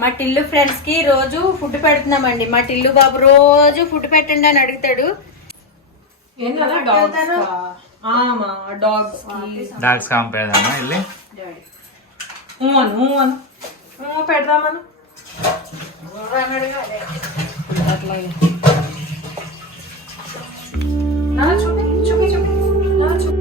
మా టిల్లు ఫ్రెండ్స్ కి రోజు ఫుడ్ పెడుతున్నామండి. మా టిల్లు బాబు రోజు ఫుడ్ పెట్టండి అని అడుగుతాడు. డాగ్స్ పెడదామా వెళ్ళి పెడదామను చూపి చూపి చూపి చూపి.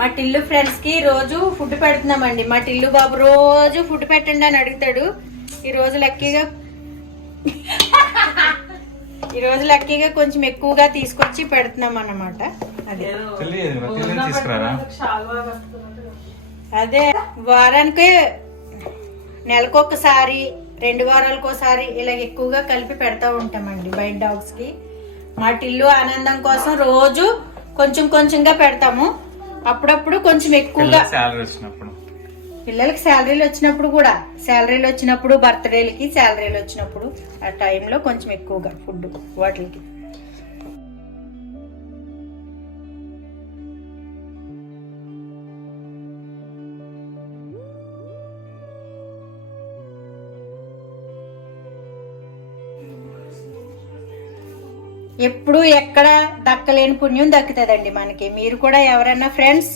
మా టిల్లు ఫ్రెండ్స్ కి రోజు ఫుడ్ పెడుతున్నామండి. మా టిల్లు బాబు రోజు ఫుడ్ పెట్టండి అని అడుగుతాడు. ఈ రోజు లక్కీగా కొంచెం ఎక్కువగా తీసుకొచ్చి పెడుతున్నాం అన్నమాట. అదే వారానికి నెలకొకసారి 2 వారాలకోసారి ఇలా ఎక్కువగా కలిపి పెడతా ఉంటామండి బయట డాగ్స్ కి. మా టిల్లు ఆనందం కోసం రోజు కొంచెం కొంచెంగా పెడతాము. అప్పుడప్పుడు కొంచెం ఎక్కువగా పిల్లలకి శాలరీలు వచ్చినప్పుడు బర్త్డేలకి శాలరీలు వచ్చినప్పుడు ఆ టైంలో కొంచెం ఎక్కువగా ఫుడ్ వాటికి. ఎప్పుడు ఎక్కడ దక్కలేని పుణ్యం దక్కుతుందండి మనకి. మీరు కూడా ఎవరైనా ఫ్రెండ్స్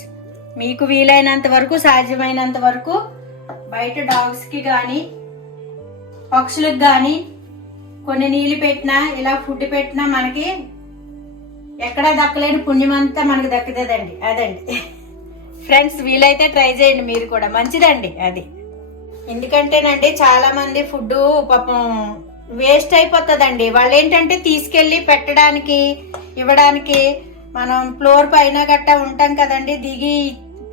మీకు వీలైనంత వరకు సాధ్యమైనంత వరకు బయట డాగ్స్ కి గాని పక్షులకు గాని కొన్ని నీళ్లు పెట్టినా ఇలా ఫుడ్ పెట్టినా మనకి ఎక్కడా దక్కలేని పుణ్యం అంతా మనకి దక్కుతుందండి. అదండి ఫ్రెండ్స్, వీలైతే ట్రై చేయండి మీరు కూడా, మంచిదండి అది. ఎందుకంటేనండి చాలా మంది ఫుడ్ పాపం వేస్ట్ అయిపోతుందండి. వాళ్ళు ఏంటంటే తీసుకెళ్లి పెట్టడానికి ఇవ్వడానికి మనం ఫ్లోర్ పైన గట్టా ఉంటాం కదండి, దిగి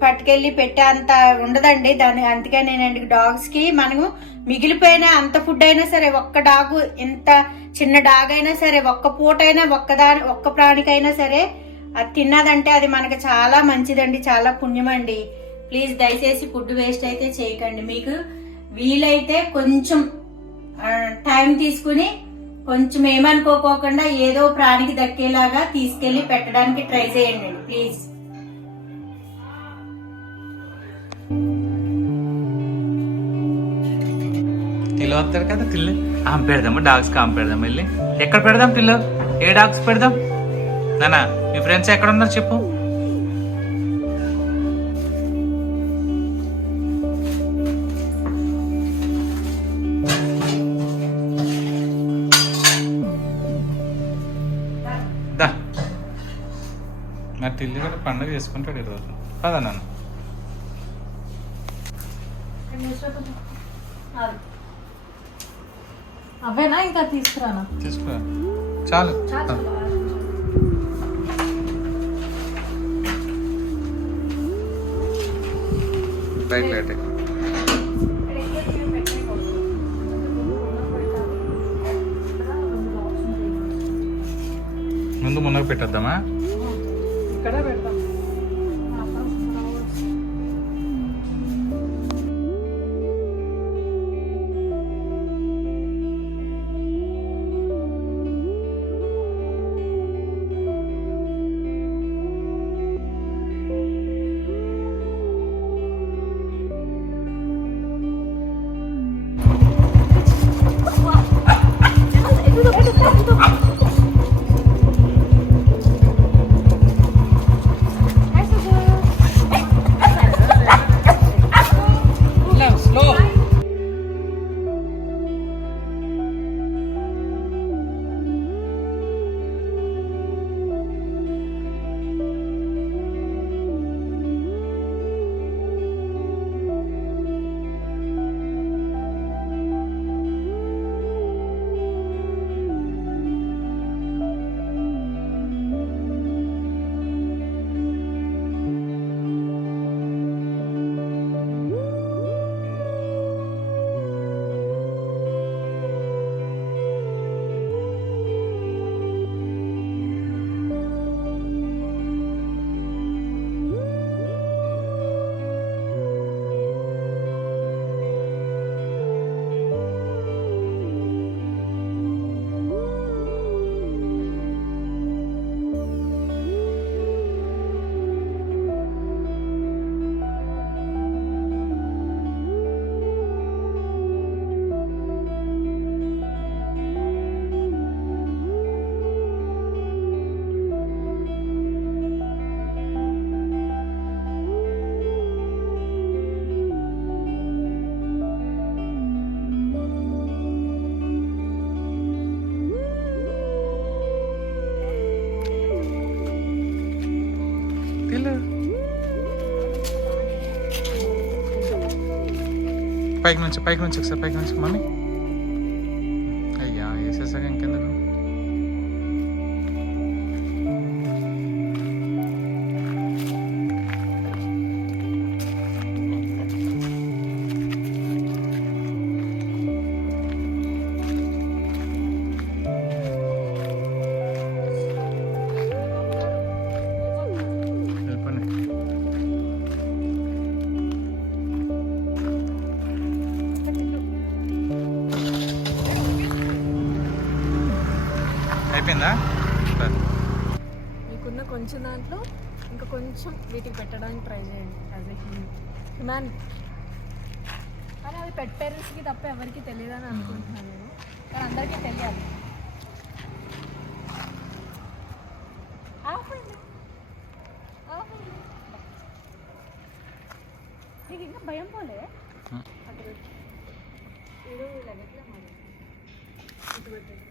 పట్టుకెళ్ళి పెట్టే అంత ఉండదండి దాని. అందుకనేనండి డాగ్స్ కి మనము మిగిలిపోయిన అంత ఫుడ్ అయినా సరే, ఒక్క డాగు ఎంత చిన్న డాగ్ అయినా సరే, ఒక్క పూటైనా ఒక్క ప్రాణికైనా సరే అది తిన్నదంటే అది మనకి చాలా మంచిదండి, చాలా పుణ్యమండి. ప్లీజ్ దయచేసి ఫుడ్ వేస్ట్ అయితే చేయకండి. మీకు వీలైతే కొంచెం టైం తీసుకుని కొంచెం ఏమనుకోకుండా ఏదో ప్రాణికి దక్కేలాగా తీసుకెళ్లి పెట్టడానికి ట్రై చేయండి ప్లీజ్. టిల్లు వస్తారు కదా, టిల్లు పెడదాము డాగ్స్ పెడదాం వెళ్ళి. ఎక్కడ పెడదాం టిల్లు? ఏ డాగ్స్ పెడదాం నానా? మీ ఫ్రెండ్స్ ఎక్కడ ఉన్నారు చెప్పు. నా టిల్లు కూడా పండుగ చేసుకుంటాడు ఈరోజు. పదా నాన్న అవేనా ఇంకా తీసుకురానా? తీసుకురా చాలు. బైక్ లేట్ ముందు మునగ పెట్టేద్దామా? ఇక్కడ పెడతాం. పైకి నుంచి ఒకసారి పైకి నుంచి మమ్మీ. అయ్యా వేసేసాక ఇంకెందుకు. వెళ్ళిపోండి. అయిపోయిందా? సరే. మీకున్న కొంచెం దాంట్లో ఇంకా కొంచెం వీటికి పెట్టడానికి ట్రై చేయండి యాజ్ ఎ హ్యూమానిటీ. కానీ అది పెట్ పేరెంట్స్కి తప్ప ఎవరికి తెలియదని అనుకుంటున్నాను నేను, కానీ అందరికీ తెలియాలి. ఆపండి, ఆపండి. నీకు ఇంకా భయం పోలే? అక్కడ ఇడు లగెట్లో మరి ఇటు పెట్టండి.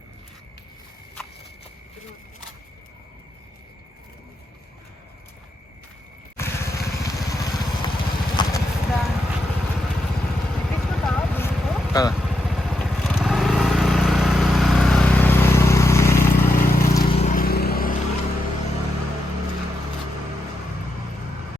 కదా